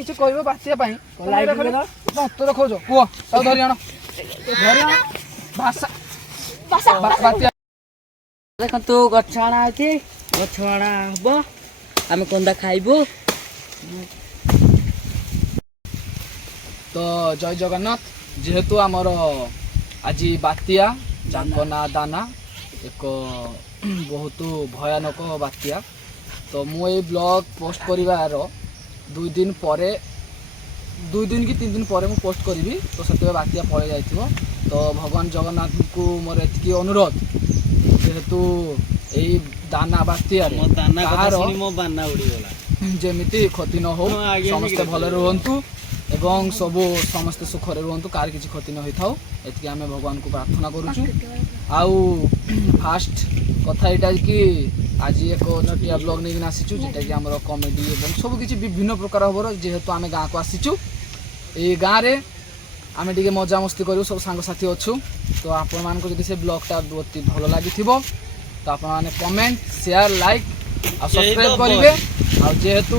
কিছু কইব বাতিয়া পাই তো রখোজ কুহ তাও ধরি আনো ভাষা বাতিয়া ଦେଖନ୍ତୁ ଗଛ ଆଣା ଅଛି ଗଛ ଆଣା ହବ ଆମେ କନ୍ଦା ଖାଇବୁ। ତ ଜୟ ଜଗନ୍ନାଥ। ଯେହେତୁ ଆମର ଆଜି ବାତ୍ୟା ଯାଙ୍କ ନା ଦାନା ଏକ ବହୁତ ଭୟାନକ ବାତ୍ୟା। ତ ମୁଁ ଏଇ ବ୍ଲଗ ପୋଷ୍ଟ କରିବାର 2 ଦିନ ପରେ 2 ଦିନ କି 3 ଦିନ ପରେ ମୁଁ ପୋଷ୍ଟ କରିବି। ତ ସେତେବେଳେ ବାତ୍ୟା ପଳେଇ ଯାଇଥିବ। ତ ଭଗବାନ ଜଗନ୍ନାଥଙ୍କୁ ମୋର ଏତିକି ଅନୁରୋଧ, ଯେହେତୁ ଏଇ ଦାନା ବାତ୍ୟାରେ ଯେମିତି କ୍ଷତି ନ ହଉ, ସମସ୍ତେ ଭଲରେ ରୁହନ୍ତୁ ଏବଂ ସମସ୍ତେ ସୁଖରେ ରୁହନ୍ତୁ, କାହାର କିଛି କ୍ଷତି ନ ହେଇଥାଉ, ଏତିକି ଆମେ ଭଗବାନଙ୍କୁ ପ୍ରାର୍ଥନା କରୁଛୁ। ଆଉ ଫାଷ୍ଟ କଥା ଏଇଟା କି ଆଜି ଏକ ଛୋଟିଆ ବ୍ଲଗ ନେଇକିନା ଆସିଛୁ, ଯେଟାକି ଆମର କମେଡି ଏବଂ ସବୁକିଛି ବିଭିନ୍ନ ପ୍ରକାର ହବର। ଯେହେତୁ ଆମେ ଗାଁକୁ ଆସିଛୁ, ଏଇ ଗାଁରେ ଆମେ ଟିକେ ମଜାମସ୍ତି କରିବୁ, ସବୁ ସାଙ୍ଗସାଥି ଅଛୁ। ତ ଆପଣମାନଙ୍କୁ ଯଦି ସେ ବ୍ଲଗଟା ଅତି ଭଲ ଲାଗିଥିବ ତ ଆପଣମାନେ କମେଣ୍ଟ, ସେୟାର, ଲାଇକ୍ ଆଉ ସବସ୍କ୍ରାଇବ୍ କରିବେ। ଆଉ ଯେହେତୁ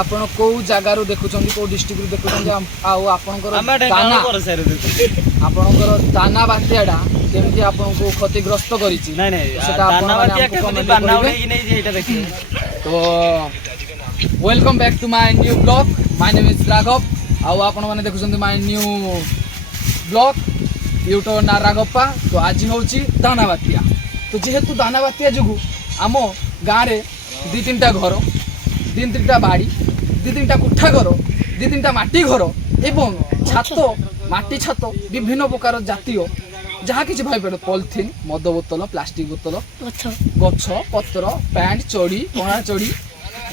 ଆପଣ କେଉଁ ଜାଗାରୁ ଦେଖୁଛନ୍ତି, କେଉଁ ଡିଷ୍ଟ୍ରିକ୍ଟରୁ ଦେଖୁଛନ୍ତି, ଆଉ ଆପଣଙ୍କର ଦାନା ବାତ୍ୟାଟା କେମିତି ଆପଣଙ୍କୁ କ୍ଷତିଗ୍ରସ୍ତ କରିଛି ସେଟା ଆପଣମାନେ ଆମକୁ କମେଣ୍ଟ କରିବେ। ତ welcome back to my new blog. My name is ରାଘବ। ଆଉ ଆପଣମାନେ ଦେଖୁଛନ୍ତି ମାଇ ନ୍ୟୁ ବ୍ଲଗ, ୟୁଟ୍ୟୁବ୍ ନା ରାଘପା। ତ ଆଜି ହେଉଛି ଦାନା ବାତ୍ୟା। ତ ଯେହେତୁ ଦାନା ବାତ୍ୟା ଯୋଗୁଁ ଆମ ଗାଁରେ 2-3ଟା ଘର, 2-3ଟା ବାଡ଼ି, 2-3ଟା କୋଠା ଘର, 2-3ଟା ମାଟି ଘର ଏବଂ ଛାତ, ମାଟି ଛାତ, ବିଭିନ୍ନ ପ୍ରକାର ଜାତୀୟ ଯାହା କିଛି ଭାବିପାରିବ, ପଲିଥିନ୍, ମଦ ବୋତଲ, ପ୍ଲାଷ୍ଟିକ ବୋତଲ, ଗଛ ପତ୍ର, ପ୍ୟାଣ୍ଟ ଚଢ଼ି, କଣା ଚଢ଼ି,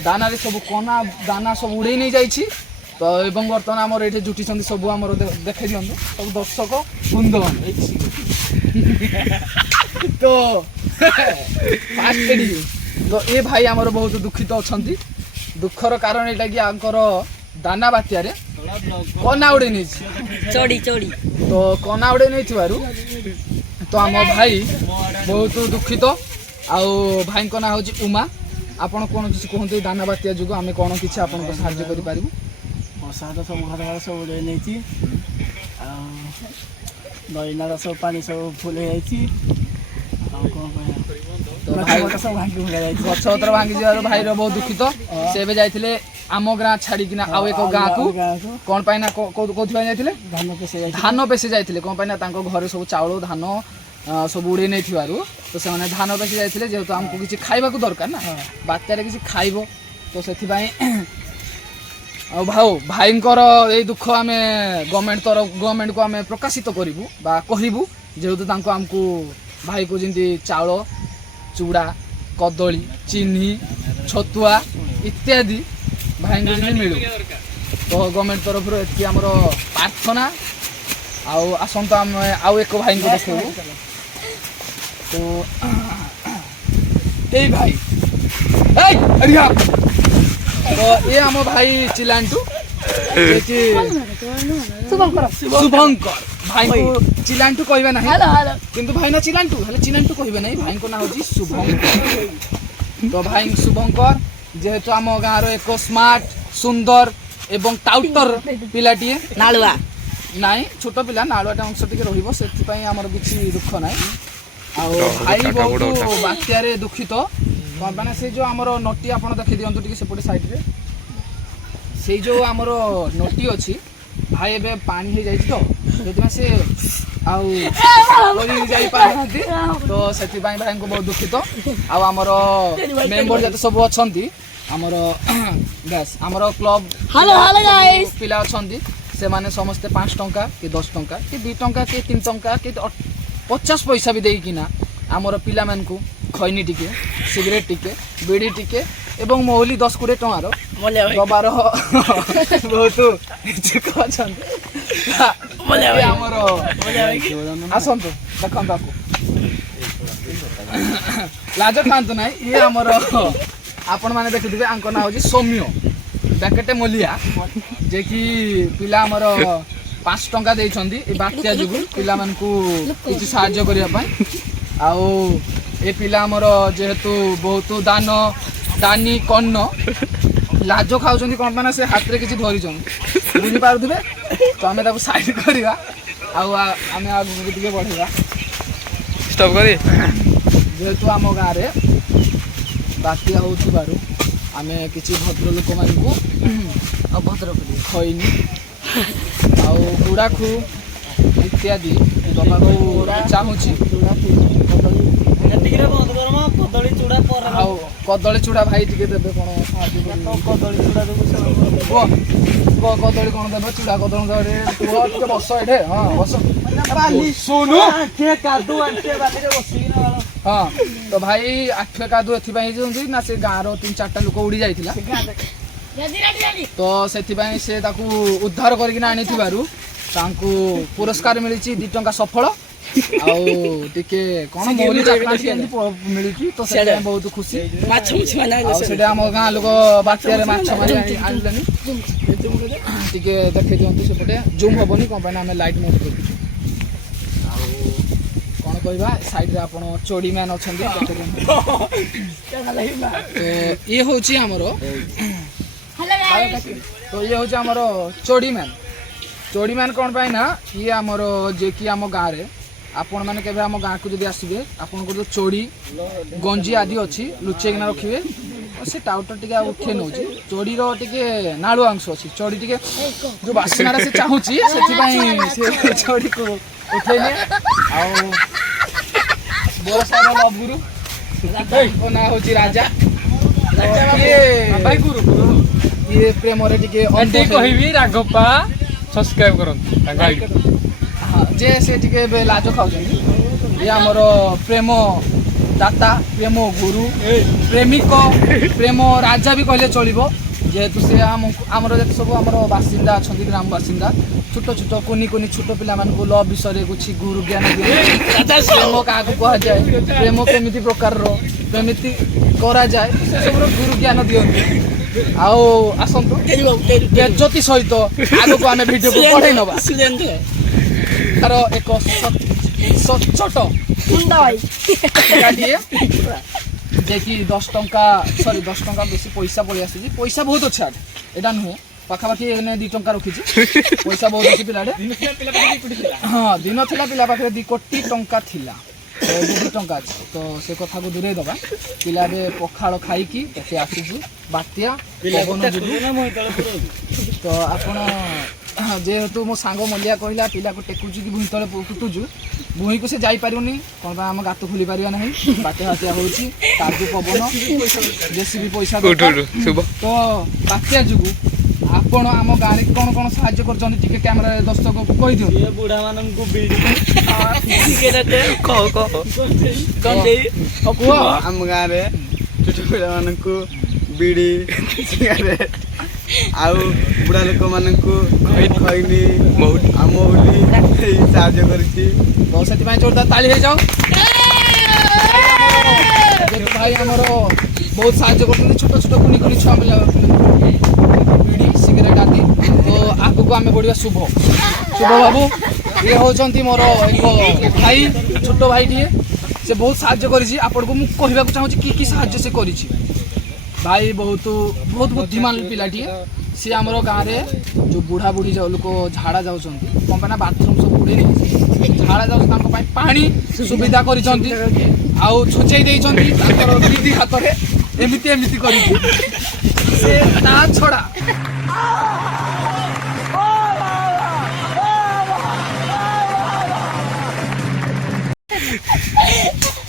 ଦାନାରେ ସବୁ କନା ଦାନା ସବୁ ଉଡ଼େଇ ନେଇଯାଇଛି। ତ ଏବଂ ବର୍ତ୍ତମାନ ଆମର ଏଠି ଜୁଟିଛନ୍ତି ସବୁ ଆମର ଦେଖାଇ ଦିଅନ୍ତୁ ସବୁ ଦର୍ଶକ ବୃନ୍ଦମାନେ। ତ ଫାଷ୍ଟ ଏଠି ତ ଏ ଭାଇ ଆମର ବହୁତ ଦୁଃଖିତ ଅଛନ୍ତି। ଦୁଃଖର କାରଣ ଏଇଟା କି ଆଙ୍କର ଦାନା ବାତ୍ୟାରେ କନା ଉଡ଼େଇ ନେଇଛି, ତ କନା ଉଡ଼େଇ ନେଇଥିବାରୁ ତ ଆମ ଭାଇ ବହୁତ ଦୁଃଖିତ। ଆଉ ଭାଇଙ୍କ ନାଁ ହେଉଛି ଉମା। ଆପଣ କ'ଣ କିଛି କୁହନ୍ତୁ, ଦାନା ବାତ୍ୟା ଯୋଗୁଁ ଆମେ କ'ଣ କିଛି ଆପଣଙ୍କ ସାହାଯ୍ୟ କରିପାରିବୁ? ବର୍ଷା ତ ସବୁ ଘର ସବୁ ଉଡ଼େଇ ନେଇଛି। ଆଉ ନଈ ନାଳ ସବୁ ପାଣି ସବୁ ଫୁଲ ହେଇଯାଇଛି। ଆଉ କ'ଣ ଗଛପତ୍ର ଭାଙ୍ଗି ଯିବାରୁ ଭାଇର ବହୁତ ଦୁଃଖିତ। ସେ ଏବେ ଯାଇଥିଲେ ଆମ ଗାଁ ଛାଡ଼ିକିନା ଆଉ ଏକ ଗାଁକୁ। କ'ଣ ପାଇଁ ନା କୋଉଥିପାଇଁ ଯାଇଥିଲେ? ଧାନ ପେଶି ଯାଇଥିଲେ। କ'ଣ ପାଇଁ ନା ତାଙ୍କ ଘରେ ସବୁ ଚାଉଳ ଧାନ ସବୁ ଉଡ଼େଇ ନେଇଥିବାରୁ ତ ସେମାନେ ଧାନ ପେଶି ଯାଇଥିଲେ। ଯେହେତୁ ଆମକୁ କିଛି ଖାଇବାକୁ ଦରକାର ନା, ବାତ୍ୟାରେ କିଛି ଖାଇବ, ତ ସେଥିପାଇଁ ଆଉ ଭାଇଙ୍କର ଏଇ ଦୁଃଖ ଆମେ ଗଭର୍ଣ୍ଣମେଣ୍ଟକୁ ଆମେ ପ୍ରକାଶିତ କରିବୁ ବା କହିବୁ। ଯେହେତୁ ଆମକୁ ଭାଇକୁ ଯେମିତି ଚାଉଳ, ଚୁଡ଼ା, କଦଳୀ, ଚିନି, ଛତୁଆ ଇତ୍ୟାଦି ଭାଇଙ୍କୁ ଯେମିତି ମିଳୁ, ତ ଗଭର୍ଣ୍ଣମେଣ୍ଟ ତରଫରୁ ଏତିକି ଆମର ପ୍ରାର୍ଥନା। ଆଉ ଆସନ୍ତୁ ଆମେ ଆଉ ଏକ ଭାଇଙ୍କୁ ଦେଖେଇବୁ। ତ ଏଇ ଭାଇ ତ ଏ ଆମ ଭାଇ ଚିଲାଣ୍ଟୁ, ଶୁଭଙ୍କର। ଭାଇଙ୍କୁ ଚିଲାଣ୍ଟୁ କହିବେ ନାହିଁ, କିନ୍ତୁ ଭାଇ ନା ଚିଲାଣ୍ଟୁ ହେଲେ ଚିଲାଣ୍ଟୁ କହିବେ ନାହିଁ। ଭାଇଙ୍କ ନାଁ ହେଉଛି ଶୁଭଙ୍କର। ତ ଭାଇ ଶୁଭଙ୍କର ଯେହେତୁ ଆମ ଗାଁର ଏକ ସ୍ମାର୍ଟ, ସୁନ୍ଦର ଏବଂ ଟାଉଟର ପିଲାଟିଏ, ନାଳୁଆ ନାଇଁ ଛୋଟ ପିଲା, ନାଳୁଆଟା ଅଂଶ ଟିକେ ରହିବ, ସେଥିପାଇଁ ଆମର କିଛି ଦୁଃଖ ନାହିଁ। ଆଉ ଭାଇ ବହୁତ ବାତ୍ୟାରେ ଦୁଃଖିତ। କ'ଣ ପାଇଁ ନା ସେଇ ଯେଉଁ ଆମର ନଟି ଆପଣ ଦେଖି ଦିଅନ୍ତୁ ଟିକେ ସେପଟେ ସାଇଡ଼ରେ, ସେଇ ଯେଉଁ ଆମର ନଟି ଅଛି, ଭାଇ ଏବେ ପାଣି ହେଇଯାଇଛି ତ ସେଥିପାଇଁ ସେ ଆଉ ଯାଇପାରୁନାହାନ୍ତି। ତ ସେଥିପାଇଁ ଭାଇଙ୍କୁ ବହୁତ ଦୁଃଖିତ। ଆଉ ଆମର ମେମ୍ବର ଯେତେ ସବୁ ଅଛନ୍ତି, ଆମର ଆମର କ୍ଲବ ପିଲା ଅଛନ୍ତି, ସେମାନେ ସମସ୍ତେ 5 ଟଙ୍କା କି 10 ଟଙ୍କା କି 2 ଟଙ୍କା କି 3 ଟଙ୍କା କି 50 ପଇସା ବି ଦେଇକିନା ଆମର ପିଲାମାନଙ୍କୁ ଖଇନି ଟିକେ, ସିଗାରେଟ୍ ଟିକେ, ବିଡ଼ି ଟିକେ ଏବଂ ମହୁଲି 10-20 ଟଙ୍କାର ଦବାର ବହୁତ ଇଚ୍ଛୁକ ଅଛନ୍ତି। ଆମର ଆସନ୍ତୁ ଦେଖନ୍ତୁ, ତାକୁ ଲାଜ ଖାଆନ୍ତୁ ନାହିଁ। ଇଏ ଆମର ଆପଣମାନେ ଦେଖୁଥିବେ, ଆଙ୍କ ନାଁ ହେଉଛି ସୌମ୍ୟ ବ୍ୟାକେଟେ ମଲିଆ, ଯିଏକି ପିଲା ଆମର 5 ଟଙ୍କା ଦେଇଛନ୍ତି ଏ ବାତ୍ୟା ଯୋଗୁଁ ପିଲାମାନଙ୍କୁ କିଛି ସାହାଯ୍ୟ କରିବା ପାଇଁ। ଆଉ ଏ ପିଲା ଆମର ଯେହେତୁ ବହୁତ ଦାନି କର୍ଣ୍ଣ ଲାଜ ଖାଉଛନ୍ତି କ'ଣ ପାଇଁ ନା ସେ ହାତରେ କିଛି ଧରିଛନ୍ତି ବୁଝିପାରୁଥିବେ। ତ ଆମେ ତାକୁ ସାଇଡ୍ କରିବା ଆଉ ଆମେ ଆଗକୁ ଟିକେ ବଢ଼େଇବା। ଷ୍ଟପ୍ କରି ଯେହେତୁ ଆମ ଗାଁରେ ବାତ୍ୟା ହେଉଥିବାରୁ ଆମେ କିଛି ଭଦ୍ର ଲୋକମାନଙ୍କୁ ଆଉ ଭଦ୍ରକ ଖଇନି ଆଉ ଗୁଡ଼ାଖୁ ଇତ୍ୟାଦି ଦେବାକୁ ଚାହୁଁଛି। ଆଉ କଦଳୀ ଚୁଡ଼ା ଭାଇ ଟିକେ ଦେବେ କ'ଣ ସାହାଯ୍ୟ କରିବେ? କଦଳୀ ଚୁଡ଼ା ଦେବୁ କଦଳୀ କ'ଣ ଦେବେ? ଚୁଡ଼ା କଦଳୀ ଦେବେ। ଟିକେ ବସ ଏଠେ। ହଁ ବସ ଶୁଣୁ। ହଁ ତ ଭାଇ ଆଠୁଏ କାଦୁ ଏଥିପାଇଁ ହେଇଛନ୍ତି ନା ସେ ଗାଁର 3-4ଟା ଲୋକ ଉଡ଼ି ଯାଇଥିଲା ତ ସେଥିପାଇଁ ସେ ତାକୁ ଉଦ୍ଧାର କରିକିନା ଆଣିଥିବାରୁ ତାଙ୍କୁ ପୁରସ୍କାର ମିଳିଛି 2 ଟଙ୍କା ସଫଳ ଆଉ ଟିକେ କ'ଣ ମୌଲି ଚାକଣା ଟିକେ ଏମିତି ମିଳୁଛି ତ ସେଥିପାଇଁ ବହୁତ ଖୁସି। ଆଉ ସେଟା ଆମ ଗାଁ ଲୋକ ବାତ୍ୟାରେ ମାଛ ମାରି ଆଣିଲେନି। ଟିକେ ଦେଖେଇ ଦିଅନ୍ତୁ ସେପଟେ ଜୁମ୍ ହବନି କ'ଣ ପାଇଁ ନା ଆମେ ଲାଇଟ୍ ମୋଡ୍ କରୁଛୁ। ଆଉ କ'ଣ କହିବା ସାଇଡ୍ରେ ଆପଣ ଚୋଡ଼ି ମ୍ୟାନ୍ ଅଛନ୍ତି। ଇଏ ହେଉଛି ଆମର ଚୋଡ଼ି ମ୍ୟାନ୍। ଚୋଡ଼ି ମ୍ୟାନ୍ କ'ଣ ପାଇଁ ନା ଇଏ ଆମର ଯିଏକି ଆମ ଗାଁରେ ଆପଣମାନେ କେବେ ଆମ ଗାଁକୁ ଯଦି ଆସିବେ ଆପଣଙ୍କର ଯେଉଁ ଚୋଡ଼ି ଗଞ୍ଜି ଆଦି ଅଛି ଲୁଚେଇକିନା ରଖିବେ। ସେ ଟାଉଟର ଟିକେ ଆଉ ଉଠେଇ ନେଉଛି। ଚୋଡ଼ିର ଟିକେ ନାଳୁଆ ଅଂଶ ଅଛି। ଚୋଡ଼ି ଟିକେ ଯେଉଁ ବାସ୍ନାଟା ସେ ଚାହୁଁଛି ସେଥିପାଇଁ ସେ ଚୋଡ଼ିକୁ ଉଠେଇ ନିଏ। ଆଉ ବରସାର ଲଭଗୁରୁ ନାଁ ହେଉଛି ରାଜା। ଇଏ ପ୍ରେମରେ ଟିକେ କହିବି ରାଘପା ସବସ୍କ୍ରାଇବ୍ କରନ୍ତୁ ତାଙ୍କ ଆଇଡି। ଯେ ସେ ଟିକେ ଏବେ ଲାଜ ଖାଉଛନ୍ତି। ଇଏ ଆମର ପ୍ରେମ ଦାତା, ପ୍ରେମ ଗୁରୁ, ପ୍ରେମିକ, ପ୍ରେମ ରାଜା ବି କହିଲେ ଚଳିବ। ଯେହେତୁ ସେ ଆମର ଯେତେ ସବୁ ଆମର ବାସିନ୍ଦା ଅଛନ୍ତି ଗ୍ରାମ ବାସିନ୍ଦା ଛୋଟ ଛୋଟ କୁନି କୁନି ଛୋଟ ପିଲାମାନଙ୍କୁ ଲଭ୍ ବିଷୟରେ କିଛି ଗୁରୁ ଜ୍ଞାନ ଦିଅନ୍ତି। ପ୍ରେମ କାହାକୁ କୁହାଯାଏ, ପ୍ରେମ କେମିତି ପ୍ରକାରର, କେମିତି କରାଯାଏ ସେସବୁର ଗୁରୁ ଜ୍ଞାନ ଦିଅନ୍ତି। ଆଉ ଆସନ୍ତୁ ବେଜ୍ଜତି ସହିତ ଆଗକୁ ଆମେ ଭିଡ଼ିଓକୁ ବଢ଼େଇ ନେବା। ତାର ଏକ ସଚ୍ଚୋଟ ପିଲାଟିଏ ଯେକି 10 ଟଙ୍କା ବେଶୀ ପଇସା ପଳେଇ ଆସୁଛି। ପଇସା ବହୁତ ଅଛି ଆଡ଼େ ଏଇଟା ନୁହେଁ ପାଖାପାଖି 2 ଟଙ୍କା ରଖିଛି। ପଇସା ବହୁତ ଅଛି ପିଲାଟେ। ହଁ ଦିନ ଥିଲା ପିଲା ପାଖରେ 2 କୋଟି ଟଙ୍କା ଥିଲା। 2 ଟଙ୍କା ଅଛି ତ ସେ କଥାକୁ ଦୂରେଇ ଦେବା। ପିଲା ଏବେ ପଖାଳ ଖାଇକି ଏତେ ଆସୁଛୁ ବାତ୍ୟା ପବନ ଯୋଗୁଁ। ତ ଆପଣ ଯେହେତୁ ମୋ ସାଙ୍ଗ ମଲିଆ କହିଲା ପିଲାକୁ ଟେକୁଛୁ କି ଭୂଇଁ ତଳେ କୁଟୁଛୁ, ଭୂଇଁକୁ ସେ ଯାଇପାରିବନି କ'ଣ ପାଇଁ ଆମ ଗାତ ଖୋଲି ପାରିବା ନାହିଁ। ବାତ୍ୟା ହେଉଛି କାଜୁ ପବନ ଜେସିବି ପଇସା ତ ବାତ୍ୟା ଯୋଗୁଁ ଆପଣ ଆମ ଗାଁରେ କ'ଣ କ'ଣ ସାହାଯ୍ୟ କରୁଛନ୍ତି ଟିକେ କ୍ୟାମେରାରେ ଦର୍ଶକକୁ କହିଦିଅନ୍ତୁ। ବୁଢ଼ା ମାନଙ୍କୁ ଆମ ଗାଁରେ ଛୋଟ ପିଲାମାନଙ୍କୁ ବିଡ଼ି ସିଗାରେଟ୍ ଆଉ ବୁଢ଼ା ଲୋକମାନଙ୍କୁ ଖଇନି ଆମ ବୋଲି ସାହାଯ୍ୟ କରିଛି। ତ ସେଥିପାଇଁ ଜୋରଦାର ତାଳି ହେଇଯାଉ। ଭାଇ ଆମର ବହୁତ ସାହାଯ୍ୟ କରୁଛନ୍ତି ଛୋଟ ଛୋଟ କୁନି କୁନି ଛୁଆ ପିଲା ବିଡ଼ି ସିଗାରେଟ୍ ଆଦି। ତ ଆଗକୁ ଆମେ ବଢ଼ିବା ଶୁଭ ବାବୁ। ଇଏ ହେଉଛନ୍ତି ମୋର ଏକ ଭାଇ, ଛୋଟ ଭାଇଟିଏ। ସେ ବହୁତ ସାହାଯ୍ୟ କରିଛି। ଆପଣଙ୍କୁ ମୁଁ କହିବାକୁ ଚାହୁଁଛି କି ସାହାଯ୍ୟ ସେ କରିଛି। ଭାଇ ବହୁତ ବୁଦ୍ଧିମାନ ପିଲାଟିଏ। ସିଏ ଆମର ଗାଁରେ ଯେଉଁ ବୁଢ଼ା ବୁଢ଼ୀ ଲୋକ ଝାଡ଼ା ଯାଉଛନ୍ତି କ'ଣ ପାଇଁ ନା ବାଥରୁମ୍ ସବୁ ବୁଡ଼େଇ ନେଇଛି ଝାଡ଼ା ଯାଉଛି ତାଙ୍କ ପାଇଁ ପାଣି ସୁବିଧା କରିଛନ୍ତି ଆଉ ଛୁଚେଇ ଦେଇଛନ୍ତି ତାଙ୍କର 2 ହାତରେ ଏମିତି କରିକି। ସେ ତା ଛଡ଼ା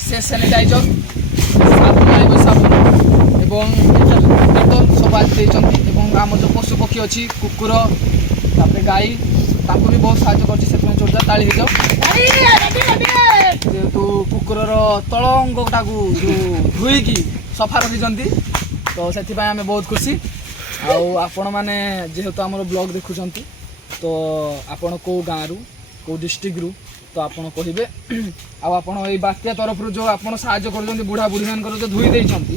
ସେ ସାନିଟାଇଜର ସାବୁନ ଏବଂ ସବୁ ଆଜି ଦେଇଛନ୍ତି। ଏବଂ ଆମର ଯେଉଁ ପଶୁ ପକ୍ଷୀ ଅଛି କୁକୁର ତାପରେ ଗାଈ ତାଙ୍କୁ ବି ବହୁତ ସାହାଯ୍ୟ କରିଛି। ସେଥିପାଇଁ ଜୋରଦାର ତାଳି ହେଇଯାଉ। ଯେହେତୁ କୁକୁରର ତଳ ଅଙ୍ଗଟାକୁ ଯେଉଁ ଧୋଇକି ସଫା ରଖିଛନ୍ତି ତ ସେଥିପାଇଁ ଆମେ ବହୁତ ଖୁସି। ଆଉ ଆପଣମାନେ ଯେହେତୁ ଆମର ବ୍ଲଗ୍ ଦେଖୁଛନ୍ତି ତ ଆପଣ କେଉଁ ଗାଁରୁ କେଉଁ ଡିଷ୍ଟ୍ରିକ୍ଟରୁ ତ ଆପଣ କହିବେ। ଆଉ ଆପଣ ଏଇ ବାତ୍ୟା ତରଫରୁ ଯେଉଁ ଆପଣ ସାହାଯ୍ୟ କରୁଛନ୍ତି ବୁଢ଼ା ବୁଢ଼ୀମାନଙ୍କର ଯେଉଁ ଧୋଇ ଦେଇଛନ୍ତି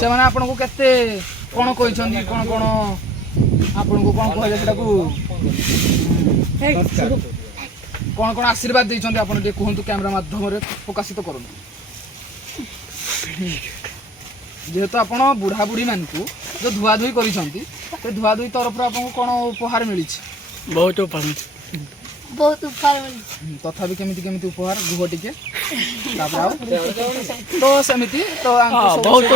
ସେମାନେ ଆପଣଙ୍କୁ କେତେ କ'ଣ କହିଛନ୍ତି, କ'ଣ ଆପଣଙ୍କୁ କ'ଣ କହିଲେ ସେଟାକୁ କ'ଣ ଆଶୀର୍ବାଦ ଦେଇଛନ୍ତି ଆପଣ ଟିକେ କୁହନ୍ତୁ କ୍ୟାମେରା ମାଧ୍ୟମରେ ପ୍ରକାଶିତ କରନ୍ତୁ। जेहेतु आपण बुढ़ा बुढ़ी मानकु जो धुआ धुई करिसंती ते धुआ धुई तरफ आपको कोन उपहार मिली बहुत उपहार बहुत उपहार तथापि केमिति केमिति उपहार गुह टिके तो सेमिति तो बहुत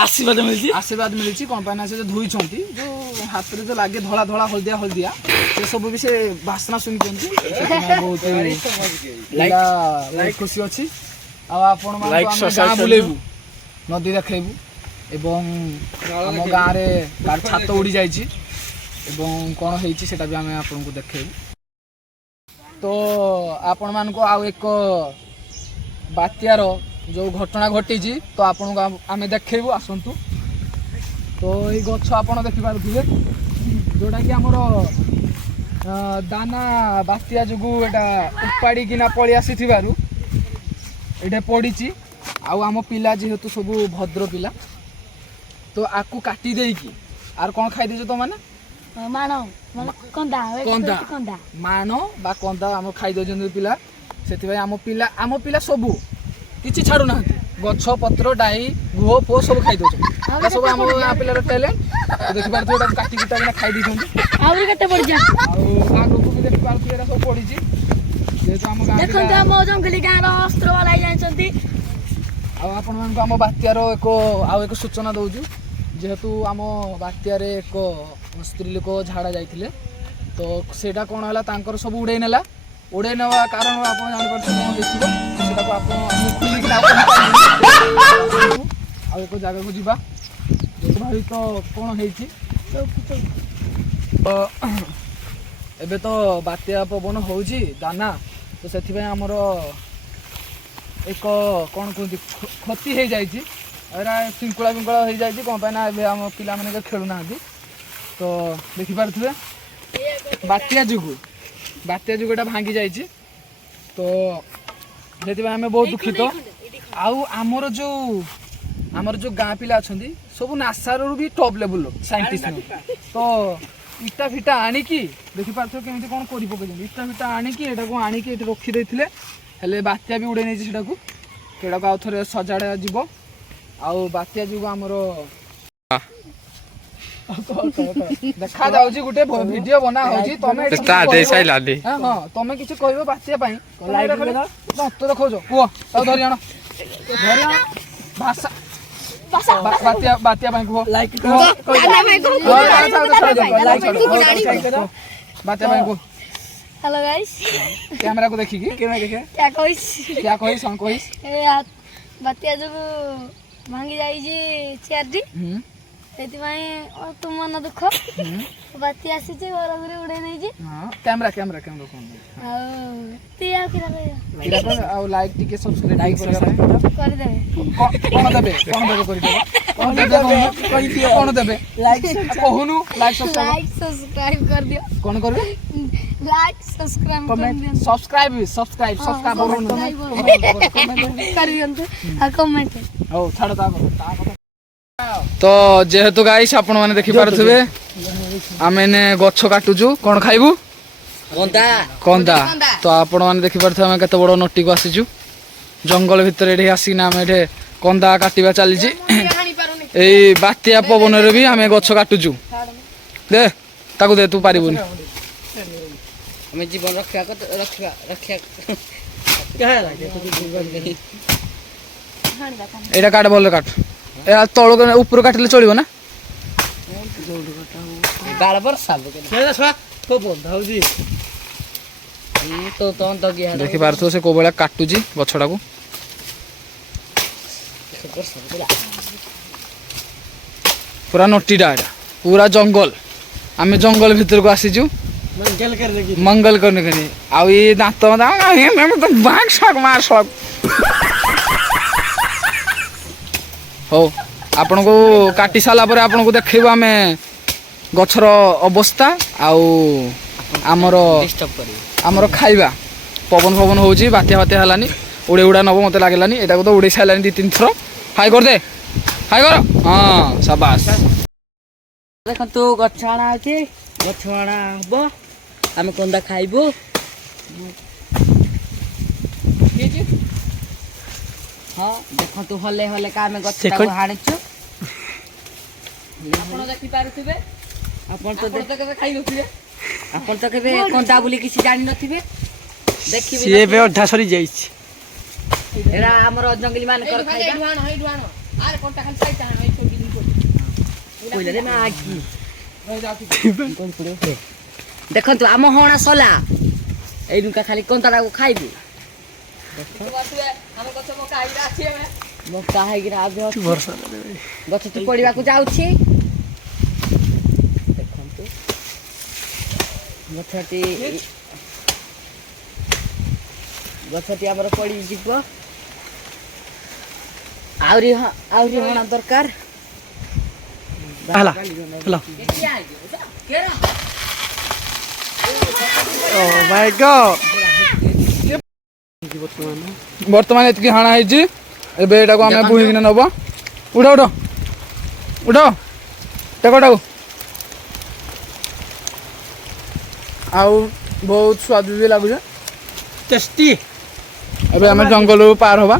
आशीर्वाद मिली आशीर्वाद मिली कौन पाना से जो धुई छंती जो हाथ रे जो लागे धला धला हल्दिया हल्दिया से सब भी से वासना सुन केंती बहुत लाइक खुशी अछि आ आपण मान को गां बुलेबू नदी देखेबू एवं हम गाँ रे कार छात उड़ी जाइछि एवं कोन हेछि सेटा भी हम आपन को देखेबू तो आपण मान को आउ एक बात्यार जो घटना घटी तो आपण को आम देखेबू आसंतु तो ये गछ आपण देखि पारुथिबे जोटा कि हमर दाना बात्या जुगु एटा उपाड़ी किना पळी आसीथिबारु एटा पड़ीची आउ आम पिला जेहेतु सब भद्र पिला तो आकु काटी देकी आर कोन खाइ देजो तो माने मानो कंदा कंदा कंदा मानो बा कंदा आम खाइ देजन पिला सेति भाई आम पिला सब किछि छाडू ना गछ पत्र डाई गुह पो सब खाइ देजो सब आम पिलार टैलेंट देखि पारथि एटा काटी कुटा ना खाइ दिछन आउरी कते पड़ जा आउ आगु को देखि पारथि एटा सब पड़ीची जेहेतु आम गां देखन हम जंगली गाँ रो अस्त्र वाला जाइछंती आपण मान को आम बात्यार एक सूचना दउजु जेहेतु आम बात्यार एक स्त्री लोक झाड़ा जाइथिले तो सेटा कोन होला तांकर सब उड़े नेला कारण आपण जानि परछन कोन हेतिबो सेटा को आपण खुली के आ एक जगह को जिबा जेतु भाई तो कोन हेछि तो एबे तो बात्या पवन होउची दाना तो सेथि भाई हमर एक कौन कहते क्षति हो जाए फिंकुला फिंकुला हो जाए कौन पाई ना आम पिला मैंने खेलु ना तो देखिपे बात्या जुगटा भांगी जाए तो से आम बहुत दुखित आउ आमर जो गाँ पिला अच्छा सब नासार भी टॉप लेवल साइंटिस्ट तो इटा फिटा आनिकी देखिपे केमी कौन कर पकड़ इटा फिटा आनिकी एटा आनिकी रखी हेले बात्या भी उड़े नहीं सेटा को केड़ा को आउ थरे सजाड़ा जीव आउ बात्या जुग हमर देखा जाउची गुटे वीडियो बना होची तमे स्टार्ट हे साइलाली हां तमे किछ कहबो बात्या पई लाइक कर तो देखो जो कुओ तो धरि आनो भाषा बात्या पई कुओ लाइक बात्या पई कुओ हेलो गाइस कैमरा को देखी की केना देखे क्या कहिस ए बात्या जो भांगी जाई जे चेयरटी सेति माय तुम मन दुख बात्या आसी जे घर घरे उड़े नै जे हां कैमरा कोन आ ते आ किरा कर आ लाइक टिके सब्सक्राइब कर दे कोन देबे कोन देबे लाइक कहूनु लाइक सब्सक्राइब कर दियो कोन करबे लाइक सब्सक्राइब कमेंट सब्सक्राइब करियंतु आ कमेंट हो छाड़ ता तो जेहेतु गाइस आपण माने देखि पारथबे आमेने गच्छ काटुजु कोन खाइबू कंदा तो आपण माने देखि पारथबे हम केते बड़ नटी को आसीजु जंगल भितर एठी आसी ना हम एठे कंदा काटिबा चली जी एई बात्या पवन रे भी हमें गच्छ काटुजु दे ताकू दे तू पारिबुनी हमें जीवन रक्षा क्या है एटा काट बोल काट ए तळ ऊपर काटले चलिबो ना गाल पर साल के छुआ तो बंधा होजी तो गया देखि पारथो से को बेला काटुजी गछडा को पूरा नटीडा पूरा जंगल आम जंगल भीतर को आसीजु मंगल करने के लिए आउ ये दांत तो बाघ शक मार शक हो आपण को काटी साला पर आपण को देखैबो आमे गछर अवस्था आउ आमर खाइबा पवन पवन होउची बात्या बात्या हलानी उड़े उड़ा नब मते लागलानी एटा को तो उड़े सालानी 2-3 थरो हाय कर दे हाय कर हां शाबाश देख तू गछाणा अछि गछाणा हबो आमे कोंदा खाइबो ହଁ ଦେଖନ୍ତୁ ହଲେ ହଲେ କା ଆମେ ଗଛଟାକୁ ହାଣିଛୁ। ଆପଣ ଦେଖିପାରୁଥିବେ, ଆପଣ ତ କେବେ ଖାଇନଥିବେ, ଆପଣ ତ କେବେ କନ୍ଦା ବୋଲି କିଛି ଜାଣିନଥିବେ। ଦେଖିବେ ସିଏ ଏବେ ଅଧା ସରି ଯାଇଛି। ଏରା ଆମର ଜଙ୍ଗଲି ମାନଙ୍କର ଖାଇବା। କହିଲେ ନା କି ଦେଖନ୍ତୁ ଆମ ହଣା ସଲା ଏଇନୁକା ଖାଲି କନ୍ତାଟାକୁ ଖାଇବୁ। ମକା ହେଇକିନା ଗଛଟି ପଡ଼ିବାକୁ ଯାଉଛି। ଦେଖନ୍ତୁ ଗଛଟି ଆମର ପଡ଼ିଯିବ। ଆହୁରି ହଣା ଦରକାର। ହେଲା ହେଲା ଓ ମାଇ ଗଡ୍। ବର୍ତ୍ତମାନ ଏତିକି ହାଣା ହେଇଛି। ଏବେ ଏଇଟାକୁ ଆମେ ବୁହିକିନା ନେବ। ଉଠ ଉଠ ଉଠ ଟେକଟାକୁ। ଆଉ ବହୁତ ସ୍ୱାଦ ବି ଲାଗୁଛି। ଟେଷ୍ଟି। ଏବେ ଆମେ ଜଙ୍ଗଲରୁ ପାର ହବା।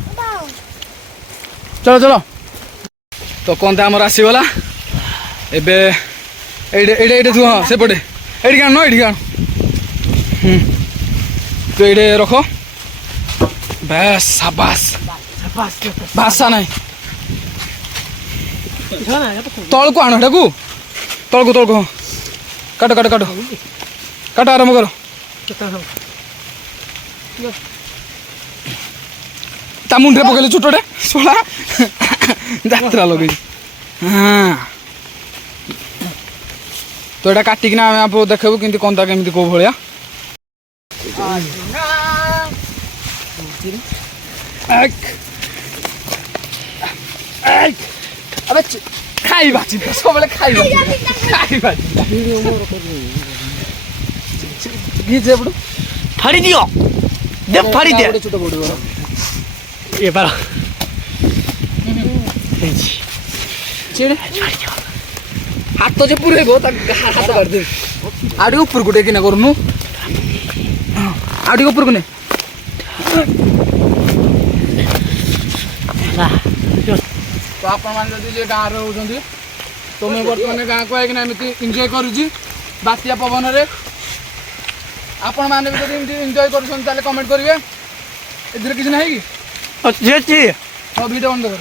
ଚଲ ଚଲ। ତ କନ୍ତା ଆମର ଆସିଗଲା। ଏବେ ଏଇଠି ଥିବ। ହଁ ସେପଟେ ଏଇଠିକି ଆଣ ଏଇଠିକି ଆଣ। ତୁ ଏଇଠି ରଖ। ବେଶ ସାବାସ। ଭାଷା ନାହିଁ। ତଳକୁ ଆଣ ଏଟାକୁ। ତଳକୁ ତଳକୁ। ହଁ କାଟ କାଟ କାଟ କାଟ ଆରମ୍ଭ କର। ତା ମୁଣ୍ଡରେ ପକେଇଲେ ଛୋଟଟେ ଶୋଳା ଯାତ୍ରା ଲଗେଇଛି। ହଁ ତ ଏଇଟା କାଟିକିନା ଆମେ ଆପଣଙ୍କୁ ଦେଖେଇବୁ କେମିତି କନ୍ଦା କେମିତି କୋଉ ଭଳିଆ। ଖାଇବା ଚିନ୍ତା ସବୁବେଳେ ଖାଇବା ଖାଇବା ଫାଡ଼ି ଦିଅ ଫାଡ଼ି ଦିଅ ଛୋଟ ପଡ଼ିବ। ଏ ବାର ହାତ ଯେ ପୁରେଇବ ହାତ କାଟିଦେବି। ଆଉ ଟିକେ ଉପରକୁ ଟିକେ କିନା କରୁନୁ। ଆଉ ଟିକେ ଉପରକୁ ନେ। ତ ଆପଣମାନେ ଯଦି ଯେ ଗାଁରେ ରହୁଛନ୍ତି ତୁମେ ବର୍ତ୍ତମାନ ଗାଁକୁ ଆଇକିନା ଏମିତି ଏନ୍ଜୟ କରୁଛି ବାତ୍ୟା ପବନରେ। ଆପଣମାନେ ବି ଯଦି ଏମିତି ଏନ୍ଜୟ କରୁଛନ୍ତି ତାହେଲେ କମେଣ୍ଟ କରିବେ। ଏଥିରେ କିଛି ନାହିଁ କି? ଅଛି। ହଁ ଭିଡ଼ିଓ ବନ୍ଦ କର।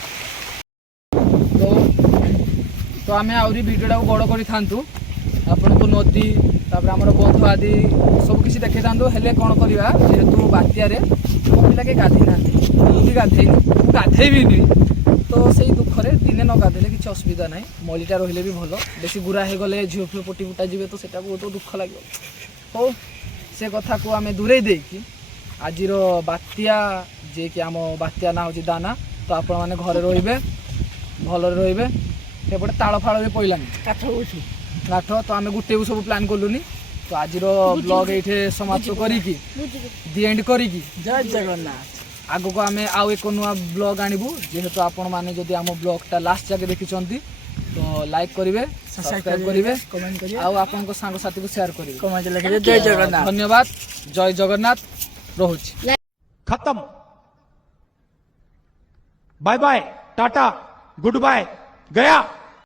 ତ ଆମେ ଆହୁରି ଭିଡ଼ିଓଟାକୁ ବଡ଼ କରିଥାନ୍ତୁ। ଆପଣଙ୍କୁ ନଦୀ ତାପରେ ଆମର ବନ୍ଧ ଆଦି ସବୁ କିଛି ଦେଖେଇଥାନ୍ତୁ। ହେଲେ କ'ଣ କରିବା, ଯେହେତୁ ବାତ୍ୟାରେ ମୋ ପିଲା କେହି ଗାଧେଇ ନାହାନ୍ତି, ମୁଁ ବି ଗାଧେଇନି, ମୁଁ ଗାଧେଇବିନି। ତ ସେଇ ଦୁଃଖରେ ଦିନେ ନ ଗାଧେଇଲେ କିଛି ଅସୁବିଧା ନାହିଁ। ମଳିଟା ରହିଲେ ବି ଭଲ। ବେଶୀ ଗୁରା ହେଇଗଲେ ଝିଅ ଫିଅ ପଟି ପୁଟା ଯିବେ ତ ସେଟା ବହୁତ ଦୁଃଖ ଲାଗିବ। ହଉ ସେ କଥାକୁ ଆମେ ଦୂରେଇ ଦେଇକି ଆଜିର ବାତ୍ୟା ଯିଏକି ଆମ ବାତ୍ୟା ନାଁ ହେଉଛି ଦାନା। ତ ଆପଣମାନେ ଘରେ ରହିବେ, ଭଲରେ ରହିବେ। ସେପଟେ ତାଳ ଫାଳ ବି ପଇଲାନି କାଠ ତ ଆମେ ଗୋଟେକୁ ସବୁ ପ୍ଲାନ୍ କଲୁନି। ତ ଆଜିର ବ୍ଲଗ ଏଇଠି ସମାପ୍ତ କରିକି ଦି ଏଣ୍ଡ କରିକି ଜୟ ଜଗନ୍ନାଥ। ଆଗକୁ ଆମେ ଆଉ ଏକ ନୂଆ ବ୍ଲଗ ଆଣିବୁ। ଯେହେତୁ ଆପଣମାନେ ଯଦି ଆମ ବ୍ଲଗଟା ଲାଷ୍ଟ ଯାକେ ଦେଖିଛନ୍ତି ତ ଲାଇକ୍ କରିବେ, ସବସ୍କ୍ରାଇବ୍ କରିବେ, କମେଣ୍ଟ କରିବେ ଆଉ ଆପଣଙ୍କ ସାଙ୍ଗସାଥିକୁ ସେୟାର କରିବେ। କମେଣ୍ଟ ଲେଖିବେ ଜୟ ଜଗନ୍ନାଥ। ଧନ୍ୟବାଦ। ଜୟ ଜଗନ୍ନାଥ। ରହୁଛି। खत्म। बाय बाय टाटा गुड बाय गया।